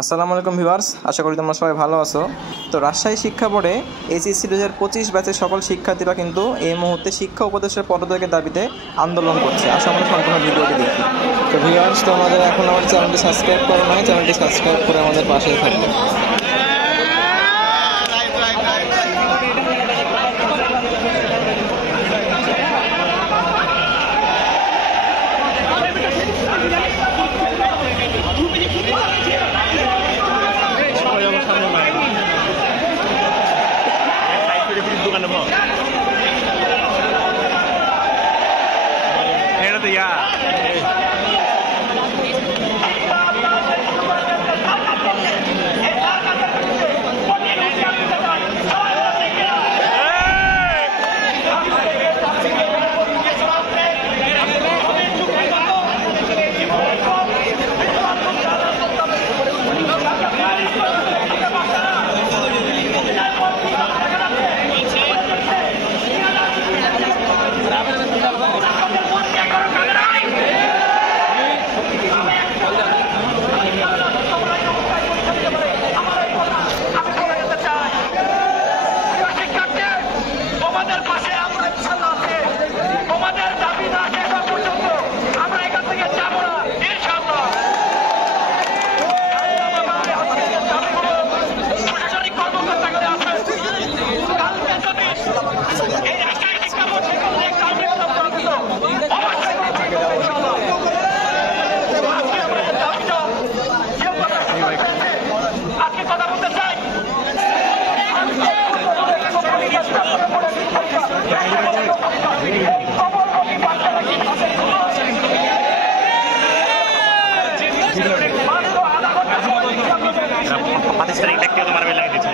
আসসালামু আলাইকুম ভিউয়ার্স, আশা করি তোমরা সবাই ভালো আছো। তো রাজশাহী শিক্ষা বোর্ডে এইচএসসি 2025 ব্যাচের সকল শিক্ষার্থীরা কিন্তু এই মুহূর্তে শিক্ষা উপদেষ্টার পদত্যাগের দাবিতে আন্দোলন করছে। আসলে আমরা সম্পূর্ণ ভিডিওটি দেখি। তো ভিউয়ার্স, তোমাদের এখন আমাদের চ্যানেলটি সাবস্ক্রাইব করো নাই, চ্যানেলটি সাবস্ক্রাইব করে আমাদের পাশে থাকবে। পাকিস্তানি দেখতে তোমার বেলা দিচ্ছে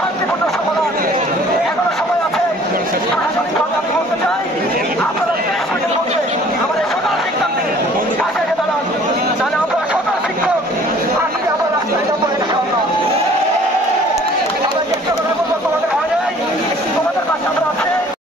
শান্তিপূর্ণ সমাধান। এখনো সময় আছে,